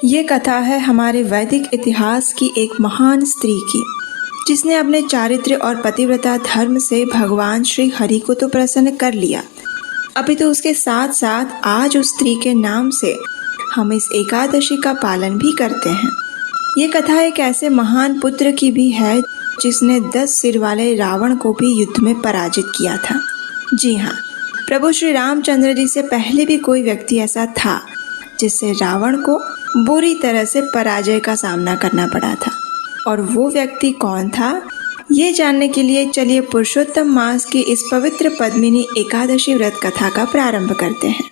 ये कथा है हमारे वैदिक इतिहास की एक महान स्त्री की, जिसने अपने चारित्र्य और पतिव्रता धर्म से भगवान श्री हरि को तो प्रसन्न कर लिया, अभी तो उसके साथ साथ आज उस स्त्री के नाम से हम इस एकादशी का पालन भी करते हैं। ये कथा एक ऐसे महान पुत्र की भी है जिसने 10 सिर वाले रावण को भी युद्ध में पराजित किया था। जी हाँ, प्रभु श्री रामचंद्र जी से पहले भी कोई व्यक्ति ऐसा था जिससे रावण को बुरी तरह से पराजय का सामना करना पड़ा था। और वो व्यक्ति कौन था, ये जानने के लिए चलिए पुरुषोत्तम मास की इस पवित्र पद्मिनी एकादशी व्रत कथा का प्रारंभ करते हैं।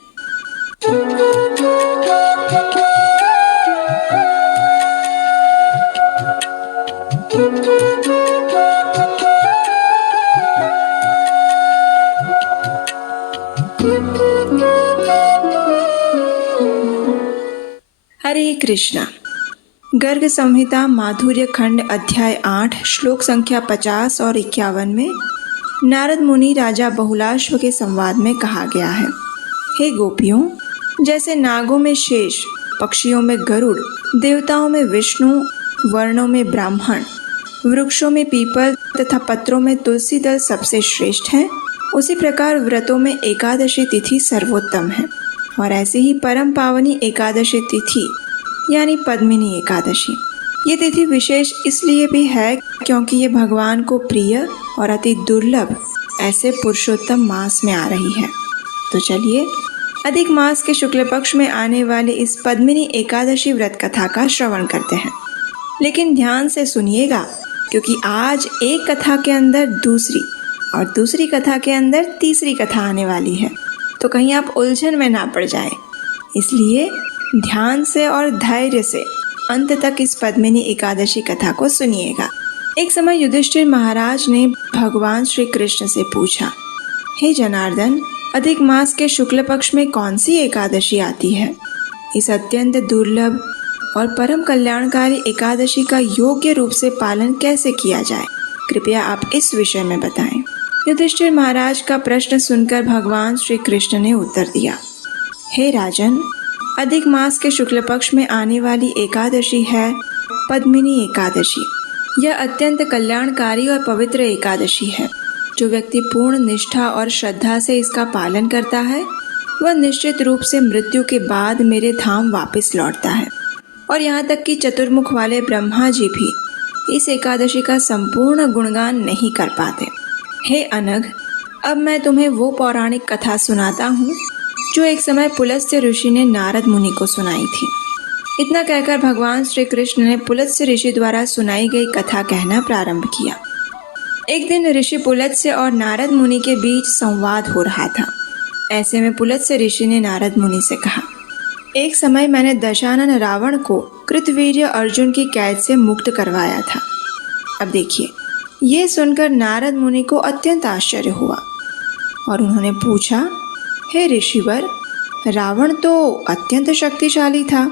हरे कृष्णा। गर्ग संहिता माधुर्य खंड अध्याय 8 श्लोक संख्या 50 और 51 में नारद मुनि राजा बहुलाश्व के संवाद में कहा गया है, हे गोपियों, जैसे नागों में शेष, पक्षियों में गरुड़, देवताओं में विष्णु, वर्णों में ब्राह्मण, वृक्षों में पीपल तथा पत्रों में तुलसी दल सबसे श्रेष्ठ हैं, उसी प्रकार व्रतों में एकादशी तिथि सर्वोत्तम है। और ऐसे ही परम पावनी एकादशी तिथि यानी पद्मिनी एकादशी, ये तिथि विशेष इसलिए भी है क्योंकि ये भगवान को प्रिय और अति दुर्लभ ऐसे पुरुषोत्तम मास में आ रही है। तो चलिए अधिक मास के शुक्ल पक्ष में आने वाली इस पद्मिनी एकादशी व्रत कथा का श्रवण करते हैं। लेकिन ध्यान से सुनिएगा, क्योंकि आज एक कथा के अंदर दूसरी और दूसरी कथा के अंदर तीसरी कथा आने वाली है, तो कहीं आप उलझन में ना पड़ जाएं। इसलिए ध्यान से और धैर्य से अंत तक इस पद्मिनी एकादशी कथा को सुनिएगा। एक समय युधिष्ठिर महाराज ने भगवान श्री कृष्ण से पूछा, हे जनार्दन, अधिक मास के शुक्ल पक्ष में कौन सी एकादशी आती है? इस अत्यंत दुर्लभ और परम कल्याणकारी एकादशी का योग्य रूप से पालन कैसे किया जाए, कृपया आप इस विषय में बताएं। युधिष्ठिर महाराज का प्रश्न सुनकर भगवान श्री कृष्ण ने उत्तर दिया, हे राजन, अधिक मास के शुक्ल पक्ष में आने वाली एकादशी है पद्मिनी एकादशी। यह अत्यंत कल्याणकारी और पवित्र एकादशी है। जो व्यक्ति पूर्ण निष्ठा और श्रद्धा से इसका पालन करता है, वह निश्चित रूप से मृत्यु के बाद मेरे धाम वापस लौटता है। और यहाँ तक कि चतुर्मुख वाले ब्रह्मा जी भी इस एकादशी का संपूर्ण गुणगान नहीं कर पाते। हे अनघ, अब मैं तुम्हें वो पौराणिक कथा सुनाता हूँ जो एक समय पुलस्त्य ऋषि ने नारद मुनि को सुनाई थी। इतना कहकर भगवान श्री कृष्ण ने पुलस्त्य ऋषि द्वारा सुनाई गई कथा कहना प्रारंभ किया। एक दिन ऋषि पुलस्त्य और नारद मुनि के बीच संवाद हो रहा था। ऐसे में पुलस्त्य ऋषि ने नारद मुनि से कहा, एक समय मैंने दशानन रावण को कृतवीर्य अर्जुन की कैद से मुक्त करवाया था। अब देखिए, ये सुनकर नारद मुनि को अत्यंत आश्चर्य हुआ और उन्होंने पूछा, हे ऋषिवर, रावण तो अत्यंत शक्तिशाली था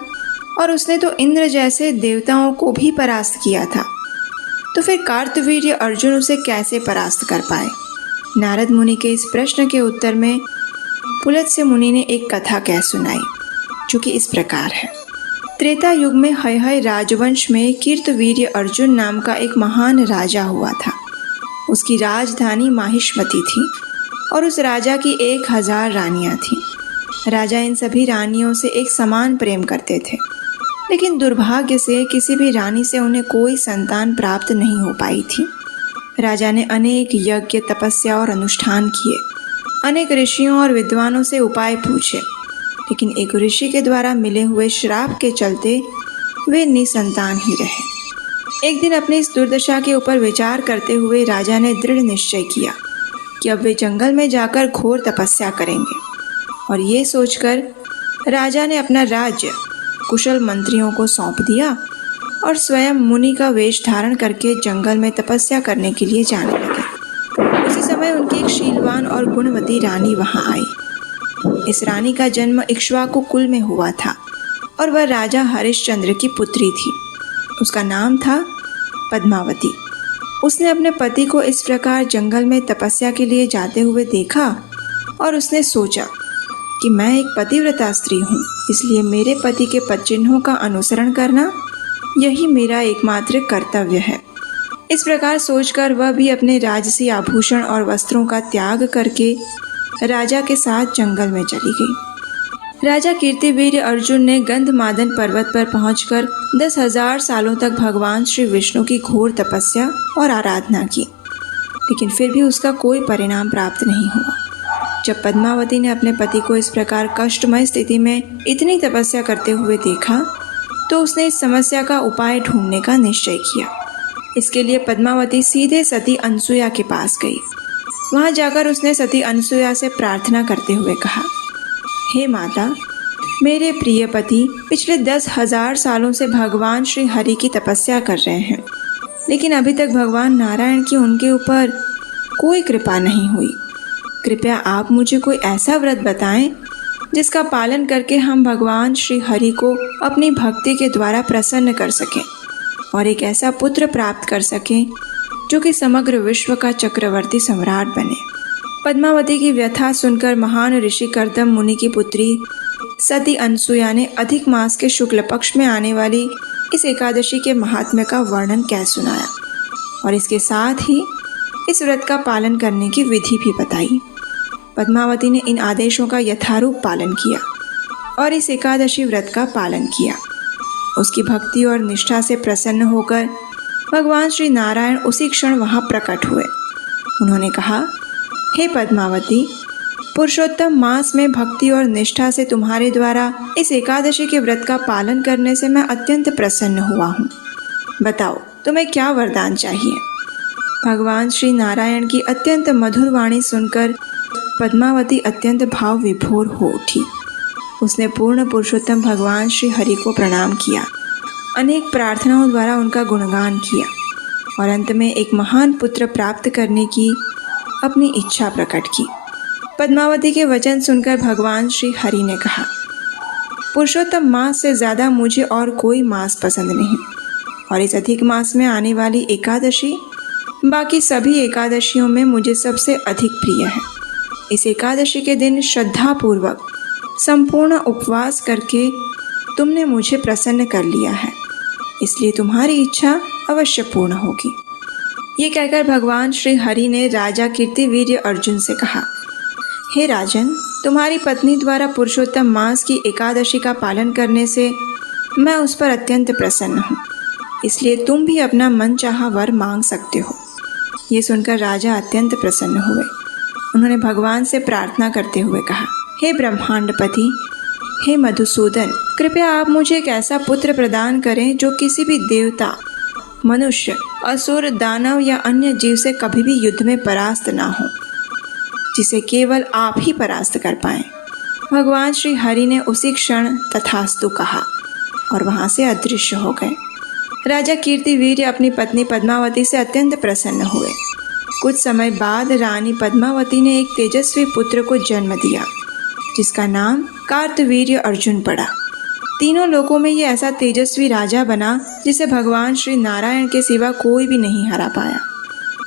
और उसने तो इंद्र जैसे देवताओं को भी परास्त किया था, तो फिर कार्तवीर्य अर्जुन उसे कैसे परास्त कर पाए? नारद मुनि के इस प्रश्न के उत्तर में पुलत्स्य मुनि ने एक कथा कह सुनाई, जो कि इस प्रकार है। त्रेता युग में हय राजवंश में कीर्तवीर्य अर्जुन नाम का एक महान राजा हुआ था। उसकी राजधानी माहिष्मती थी और उस राजा की 1000 रानियां थीं। राजा इन सभी रानियों से एक समान प्रेम करते थे, लेकिन दुर्भाग्य से किसी भी रानी से उन्हें कोई संतान प्राप्त नहीं हो पाई थी। राजा ने अनेक यज्ञ, तपस्या और अनुष्ठान किए, अनेक ऋषियों और विद्वानों से उपाय पूछे, लेकिन एक ऋषि के द्वारा मिले हुए श्राप के चलते वे निसंतान ही रहे। एक दिन अपनी इस दुर्दशा के ऊपर विचार करते हुए राजा ने दृढ़ निश्चय किया कि अब वे जंगल में जाकर घोर तपस्या करेंगे। और ये सोचकर राजा ने अपना राज्य कुशल मंत्रियों को सौंप दिया और स्वयं मुनि का वेश धारण करके जंगल में तपस्या करने के लिए जाने लगे। उसी समय उनकी एक शीलवान और गुणवती रानी वहां आई। इस रानी का जन्म इक्ष्वाकु कुल में हुआ था और वह राजा हरिश्चंद्र की पुत्री थी। उसका नाम था पद्मावती। उसने अपने पति को इस प्रकार जंगल में तपस्या के लिए जाते हुए देखा और उसने सोचा कि मैं एक पतिव्रता स्त्री हूँ, इसलिए मेरे पति के पद चिन्हों का अनुसरण करना यही मेरा एकमात्र कर्तव्य है। इस प्रकार सोचकर वह भी अपने राजसी आभूषण और वस्त्रों का त्याग करके राजा के साथ जंगल में चली गई। राजा कीर्तिवीर्य अर्जुन ने गंधमादन पर्वत पर पहुंचकर 10,000 सालों तक भगवान श्री विष्णु की घोर तपस्या और आराधना की, लेकिन फिर भी उसका कोई परिणाम प्राप्त नहीं हुआ। जब पद्मावती ने अपने पति को इस प्रकार कष्टमय स्थिति में इतनी तपस्या करते हुए देखा तो उसने इस समस्या का उपाय ढूंढने का निश्चय किया। इसके लिए पद्मावती सीधे सती अनसुया के पास गई। वहां जाकर उसने सती अनसुया से प्रार्थना करते हुए कहा, हे माता, मेरे प्रिय पति पिछले 10,000 सालों से भगवान श्री हरि की तपस्या कर रहे हैं, लेकिन अभी तक भगवान नारायण की उनके ऊपर कोई कृपा नहीं हुई। कृपया आप मुझे कोई ऐसा व्रत बताएं जिसका पालन करके हम भगवान श्री हरि को अपनी भक्ति के द्वारा प्रसन्न कर सकें और एक ऐसा पुत्र प्राप्त कर सकें जो कि समग्र विश्व का चक्रवर्ती सम्राट बने। पद्मावती की व्यथा सुनकर महान ऋषि कर्दम मुनि की पुत्री सती अनसुया ने अधिक मास के शुक्ल पक्ष में आने वाली इस एकादशी के महात्म्य का वर्णन कह सुनाया और इसके साथ ही इस व्रत का पालन करने की विधि भी बताई। पद्मावती ने इन आदेशों का यथारूप पालन किया और इस एकादशी व्रत का पालन किया। उसकी भक्ति और निष्ठा से प्रसन्न होकर भगवान श्री नारायण उसी क्षण वहां प्रकट हुए। उन्होंने कहा, हे पद्मावती, पुरुषोत्तम मास में भक्ति और निष्ठा से तुम्हारे द्वारा इस एकादशी के व्रत का पालन करने से मैं अत्यंत प्रसन्न हुआ हूँ। बताओ, तुम्हें क्या वरदान चाहिए? भगवान श्री नारायण की अत्यंत मधुर वाणी सुनकर पद्मावती अत्यंत भाव विभोर हो उठी। उसने पूर्ण पुरुषोत्तम भगवान श्री हरि को प्रणाम किया, अनेक प्रार्थनाओं द्वारा उनका गुणगान किया और अंत में एक महान पुत्र प्राप्त करने की अपनी इच्छा प्रकट की। पद्मावती के वचन सुनकर भगवान श्री हरि ने कहा, पुरुषोत्तम मास से ज़्यादा मुझे और कोई मास पसंद नहीं और इस अधिक मास में आने वाली एकादशी बाकी सभी एकादशियों में मुझे सबसे अधिक प्रिय है। इस एकादशी के दिन श्रद्धापूर्वक संपूर्ण उपवास करके तुमने मुझे प्रसन्न कर लिया है, इसलिए तुम्हारी इच्छा अवश्य पूर्ण होगी। ये कहकर भगवान श्री हरि ने राजा कीर्तिवीर्य अर्जुन से कहा, हे राजन, तुम्हारी पत्नी द्वारा पुरुषोत्तम मास की एकादशी का पालन करने से मैं उस पर अत्यंत प्रसन्न हूँ, इसलिए तुम भी अपना मनचाहा वर मांग सकते हो। ये सुनकर राजा अत्यंत प्रसन्न हुए। उन्होंने भगवान से प्रार्थना करते हुए कहा, हे ब्रह्मांडपति, हे मधुसूदन, कृपया आप मुझे एक ऐसा पुत्र प्रदान करें जो किसी भी देवता, मनुष्य, असुर, दानव या अन्य जीव से कभी भी युद्ध में परास्त ना हो, जिसे केवल आप ही परास्त कर पाएं। भगवान श्री हरि ने उसी क्षण तथास्तु कहा और वहां से अदृश्य हो गए। राजा कीर्तिवीर्य अपनी पत्नी पद्मावती से अत्यंत प्रसन्न हुए। कुछ समय बाद रानी पद्मावती ने एक तेजस्वी पुत्र को जन्म दिया, जिसका नाम कार्तवीर्य अर्जुन पड़ा। तीनों लोकों में ये ऐसा तेजस्वी राजा बना जिसे भगवान श्री नारायण के सिवा कोई भी नहीं हरा पाया।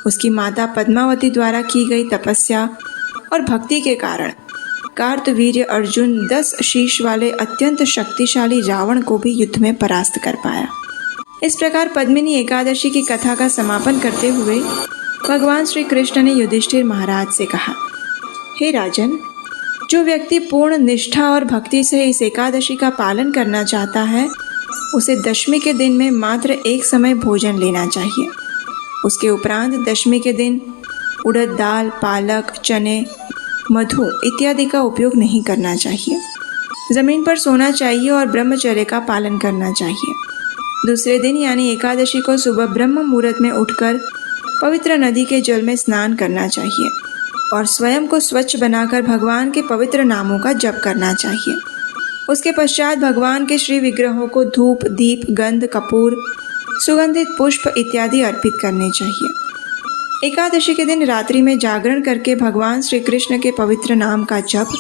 उसकी माता पद्मावती द्वारा की गई तपस्या और भक्ति के कारण कार्तवीर्य अर्जुन 10 शीश वाले अत्यंत शक्तिशाली रावण को भी युद्ध में परास्त कर पाया। इस प्रकार पद्मिनी एकादशी की कथा का समापन करते हुए भगवान श्री कृष्ण ने युधिष्ठिर महाराज से कहा, हे राजन, जो व्यक्ति पूर्ण निष्ठा और भक्ति से इस एकादशी का पालन करना चाहता है, उसे दशमी के दिन में मात्र एक समय भोजन लेना चाहिए। उसके उपरांत दशमी के दिन उड़द दाल, पालक, चने, मधु इत्यादि का उपयोग नहीं करना चाहिए। जमीन पर सोना चाहिए और ब्रह्मचर्य का पालन करना चाहिए। दूसरे दिन यानी एकादशी को सुबह ब्रह्म मुहूर्त में उठकर पवित्र नदी के जल में स्नान करना चाहिए और स्वयं को स्वच्छ बनाकर भगवान के पवित्र नामों का जप करना चाहिए। उसके पश्चात भगवान के श्री विग्रहों को धूप, दीप, गंध, कपूर, सुगंधित पुष्प इत्यादि अर्पित करने चाहिए। एकादशी के दिन रात्रि में जागरण करके भगवान श्री कृष्ण के पवित्र नाम का जप,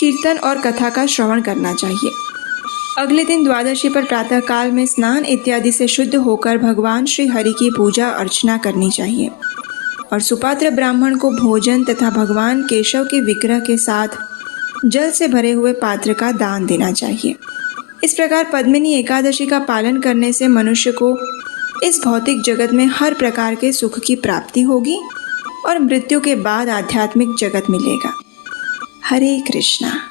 कीर्तन और कथा का श्रवण करना चाहिए। अगले दिन द्वादशी पर प्रातःकाल में स्नान इत्यादि से शुद्ध होकर भगवान श्री हरि की पूजा अर्चना करनी चाहिए और सुपात्र ब्राह्मण को भोजन तथा भगवान केशव के विग्रह के साथ जल से भरे हुए पात्र का दान देना चाहिए। इस प्रकार पद्मिनी एकादशी का पालन करने से मनुष्य को इस भौतिक जगत में हर प्रकार के सुख की प्राप्ति होगी और मृत्यु के बाद आध्यात्मिक जगत मिलेगा। हरे कृष्णा।